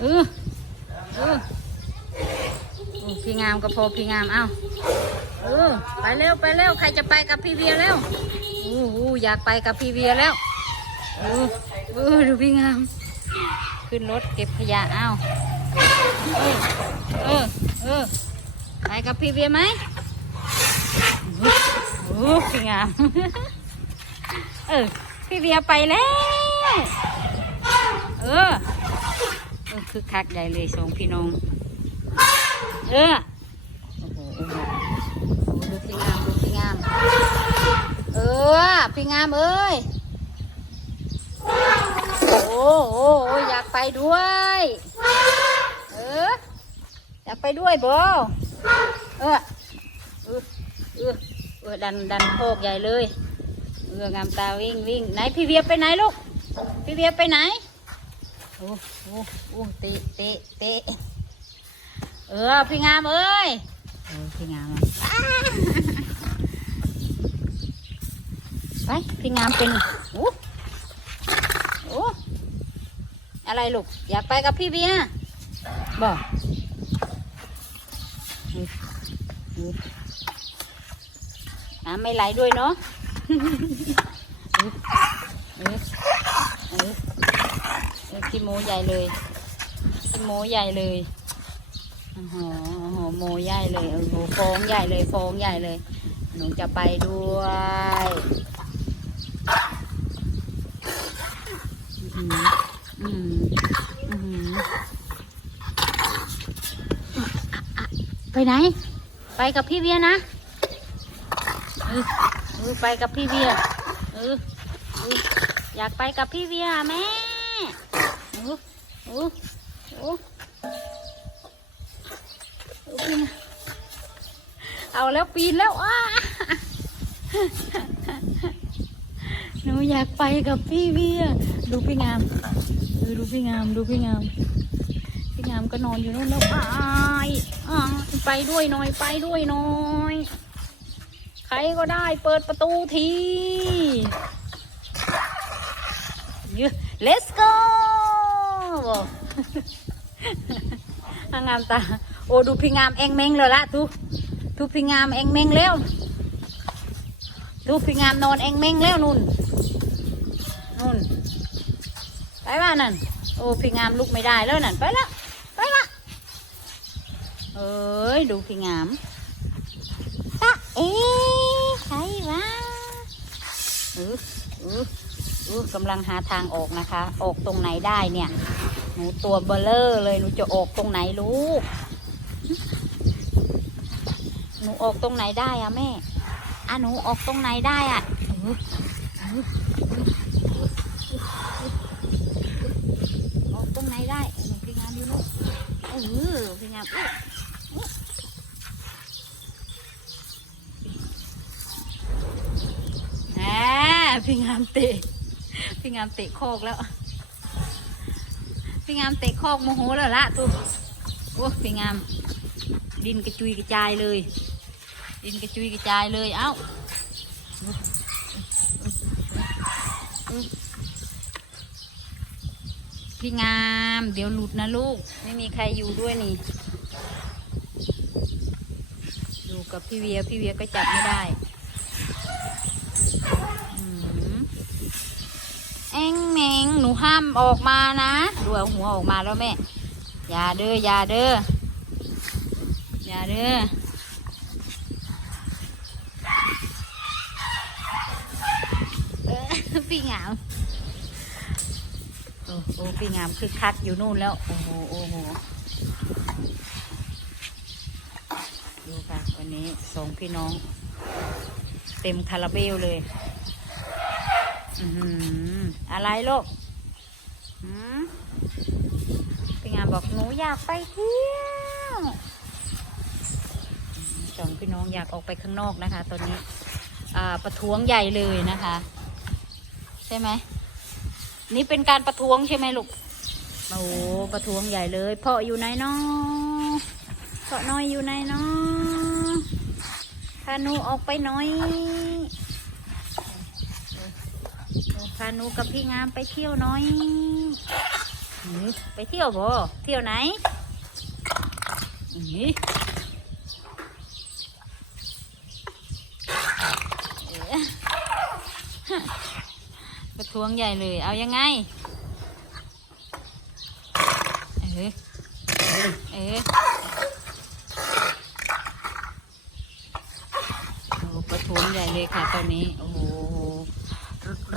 เออเออโอ้พี่งามก็พอพี่งามเอาเออไปเร็วไปเร็วใครจะไปกับพี่เวียแล้วโอ้โหอยากไปกับพี่เวียแล้วเออเออดูพี่งาม ขึ้นรถเก็บขยะเอาเออเออเออไปกับพี่เวียไหมโอ้พี่งามเออพี่เวียไปแล้วเออ คือคักใหญ่เลยสองพี่น้อง เออโอ้โหโอ้โหดูพี่งามดูพี่งาม เออพี่งามเอ้ยโอ้โหอยากไปด้วย เอออยากไปด้วยบ่เออเออเออเออดันดันโคกใหญ่เลยเอองามตาวิ่งวิ่งไหนพี่เวียไปไหนลูกพี่เวียไปไหน โอ้โอ้โอ้เตะเตะเตะเออพี่งามเอ้ยโอ้พี่งามอะอ้าไปพี่งามเป็นโอ้โอ้อะไรลูกอยากไปกับพี่เบียร์บอกอุ๊ยอุ๊ยน้ำไม่ไหลด้วยเนาะ อุ๊ยอุ๊ยอุ๊ย เออ ขี้โมใหญ่เลยขี้โมใหญ่เลยโอ้โหโอ้โหโมใหญ่เลยโอ้โหฟองใหญ่เลยฟองใหญ่เลย หนูจะไปด้วยอื้อหืออื้อหืออื้อหือไปไหน ไปกับพี่เวียนะเออเออไปกับพี่เวียเออเอออยากไปกับพี่เวียแม่ โอ้โอ้ปีนเอาแล้วปีนแล้วอ้าหนูอยากไปกับพี่เวียดูพี่งามเออดูพี่งามดูพี่งาม พี่งามก็นอนอยู่นู่นแล้วอ้ายอ้ายไปด้วยหน่อยไปด้วยหน่อยใครก็ได้เปิดประตูที let's go บงามตา โอ้ดูพี่งามเองเมงเลยละทุทุพี่งามเองเมงแล้วทุพี่งามนอนเองเมงแล้วนุ่นนุ่นไปว่านั่นโอ้พี่งามลุกไม่ได้แล้วนั่นไปละไปละเอ้ยดูพี่งามตะเอ๊ใครวะเออเอออู้กำลังหาทางออกนะคะ ออกตรงไหนได้เนี่ย หนูตัวเบลเลอร์เลยหนูจะออกตรงไหนลูก หนูออกตรงไหนได้อะแม่อะหนูออกตรงไหนได้อะออกตรงไหนได้หนูพี่งามอยู่ลูกเออพี่งามอุ๊ยแหมพี่งามเตะพี่งามเตะโคกแล้ว พี่งามเตะคอกโมโหแล้วละตัวโอ้พี่งาม ดินกระจุยกระจายเลย ดินกระจุยกระจายเลย เอ้าพี่งาม เดี๋ยวหลุดนะลูก ไม่มีใครอยู่ด้วยนี่ อยู่กับพี่เวีย พี่เวียก็จับไม่ได้อืม เอ็ งแมงหนูห้ามออกมานะดูเอาหัวออกมาแล้วแม่ อย่าเด้อ อย่าเด้อ อย่าเด้อ พี่งามโอ้โหพี่งามคือคักอยู่นู่นแล้ว โอ้โห โอ้โห ดูค่ะ วันนี้สองพี่น้อง เต็มคาราเบลเลย อือหืออะไรลูกหืมพี่งามบอกหนูอยากไปเที่ยวสองพี่น้องอยากออกไปข้างนอกนะคะ ตอนนี้ อ่าประท้วงใหญ่เลยนะคะ ใช่ไหม นี่เป็นการประท้วงใช่ไหมลูก โอ้ประท้วงใหญ่เลยพ่ออยู่ไหนเนาะพ่อน้อยอยู่ไหนเนาะพาหนูออกไปหน่อย พาหนูกับพี่งามไปเที่ยวหน้อยนี่อไปเที่ยวบ่เที่ยวไหนอือเออประท้วงใหญ่เลย เอายังไง เออเออโอ้ประท้วงใหญ่เลยค่ะตอนนี้ โอ้โห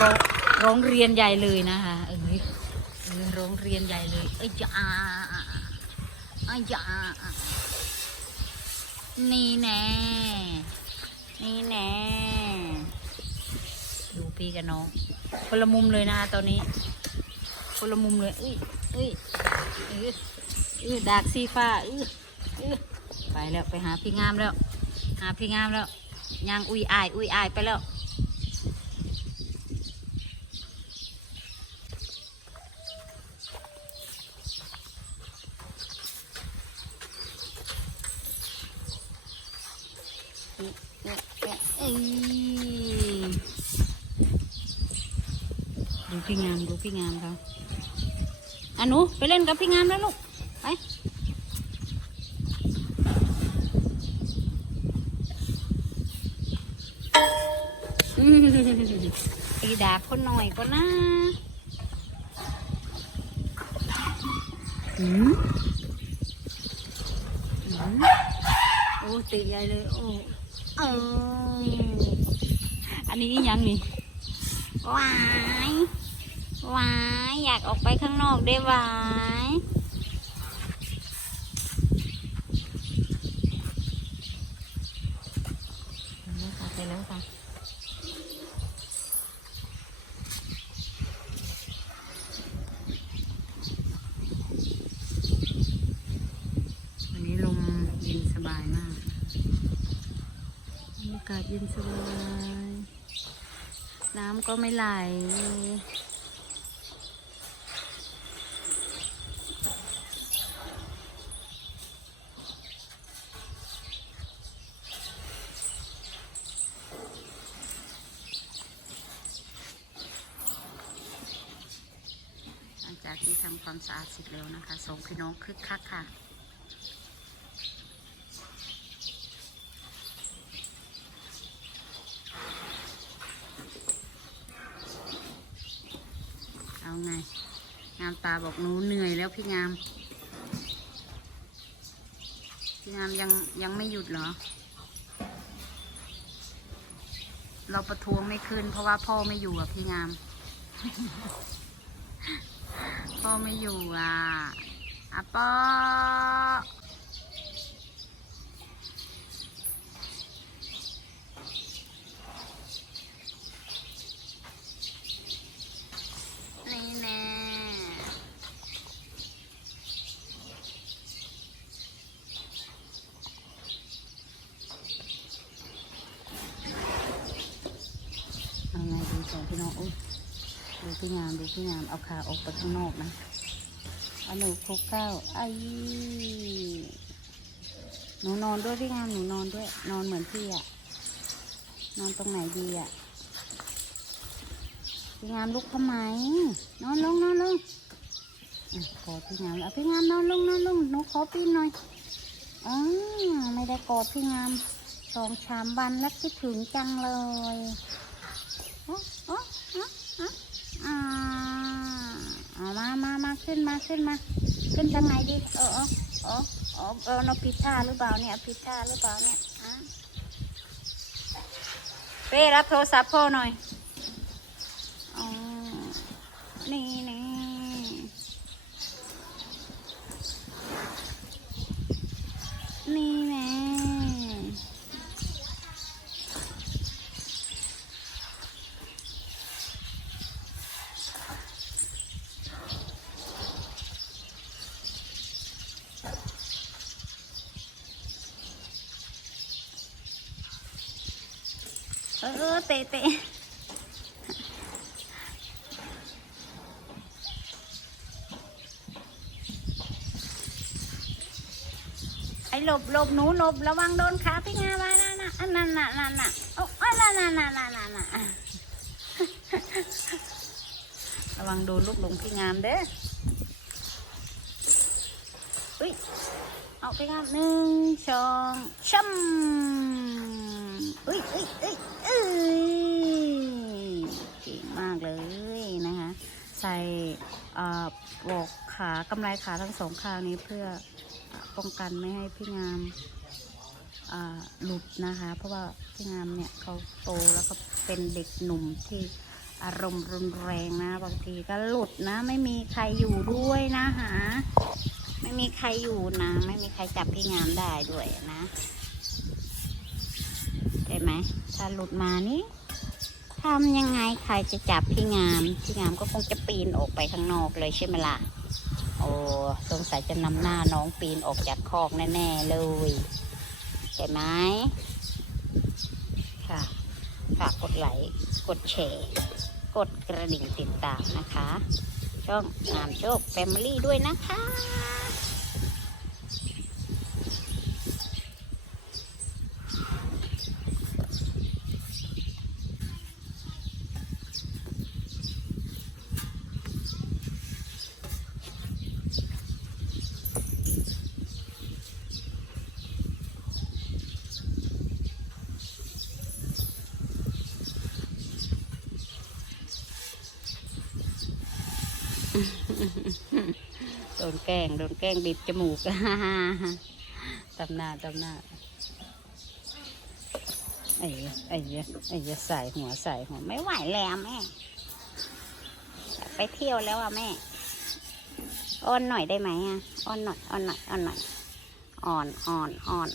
ร้อง ร้องเรียนใหญ่เลยนะคะเออเออร้องเรียนใหญ่เลยเอ้ยจ้าเอ้ยจ้านี่แน่นี่แน่ดูพี่กับน้องคนละมุมเลยนะคะตอนนี้คนละมุมเลยเอ้ยเอ้ยเอ้ยเอ้ยดากสีฟ้าเอ้ยเอ้ยไปแล้วไปหาพี่งามแล้ว หาพี่งามแล้วยางอุ้ยอายอุ้ยอายไปแล้ว เอ้ยดู พี่งามดูพี่งามเขาอะหนูไปเล่นกับพี่งามแล้วลูก ไป ตีดาบคนหน่อยก็นะอืมอืมโอ้ตีใหญ่เลย โอ้เอออันนี้ยังนี่วาย วายอยากออกไปข้างนอกได้วายไปแล้วค่ะไปแล้วค่ะวันนี้ลมเย็นสบายมากบรรยากาศเย็นสบาย น้ำก็ไม่ไหล จากที่ทำความสะอาดเสร็จแล้วนะคะสองพี่น้องคึกคักค่ะเอาไง งามตาบอกหนูเหนื่อยแล้วพี่งาม พี่งามยังยังไม่หยุดเหรอ เราประท้วงไม่ขึ้นเพราะว่าพ่อไม่อยู่อะพี่งาม พ่อไม่อยู่อะอะปอนี่แน่เอาไงดีสองพี่น้องอุ้ยดู พี่งามเอาขาออกไปข้างนอกนะเอาหนูคลุกข้าวไอ้หนูนอนด้วยพี่งามหนูนอนด้วย นอนเหมือนพี่อะนอนตรงไหนดีอะพี่งามลุกทำไมนอนลงนอนลงกอะขอพี่งามเอาพี่งามนอนลงนอนลงหนูขอปีนหน่อยอ๋อไม่ได้กอดพี่งามสองสามวันแล้วคิดถึงจังเลยอ้โอ้โอ้โอ้อ่า เอามามามาขึ้นมาขึ้นมา ขึ้นทางไหนดีเออเออเออเออเราผิดท่าหรือเปล่าเนี่ยผิดท่าหรือเปล่าเนี่ยอะเป้รับโทรศัพท์พ่อหน่อยอ๋อนี่นี่นี่แน่ เออเออเตะเตะไอ้หลบหลบหนูหลบระวังโดนขาพี่งามานั่นน่ะอันนั่นน่ะนั่นน่ะโอ้อันนั่นน่ะนั่นน่ะนั่นน่ะระวังโดนลูกหลงพี่งามเด้ออุ้ยเอาไปครับหนึ่งสองช้ำอุ้ยอุ้ยอุ้ยเอ้ยเก่งมากเลยนะคะ ใส่บอกขากำไรขาทั้งสองข้างนี้เพื่อป้องกันไม่ให้พี่งามหลุดนะคะ เพราะว่าพี่งามเนี่ยเขาโตแล้วก็เป็นเด็กหนุ่มที่อารมณ์รุนแรงนะบางทีก็หลุดนะ ไม่มีใครอยู่ด้วยนะหาไม่มีใครอยู่นะ ไม่มีใครจับพี่งามได้ด้วยนะ ไหมถ้าหลุดมานี่ทำยังไงใครจะจับพี่งาม พี่งามก็คงจะปีนออกไปข้างนอกเลยใช่ไหมล่ะ โอ้สงสัยจะนำหน้าน้องปีนออกจากคอกแน่ๆเลยใช่ไหมค่ะฝากกดไลค์กดแชร์ กดกระดิ่งติดตามนะคะ ช่องงามโชคแฟมิลี่ด้วยนะคะ โดนแกล้งโดนแกล้งบีบจมูกตำหน้าตำหน้าไอ้ยะไอ้ยะไอ้ยะใส่หัวใส่หัวไม่ไหวแล้วแม่ ไปเที่ยวแล้วอะแม่อ้อนหน่อยได้ไหมอะอ้อนหน่อยอ้อนหน่อยอ้อนหน่อยอ่อนอ่อนอ่อน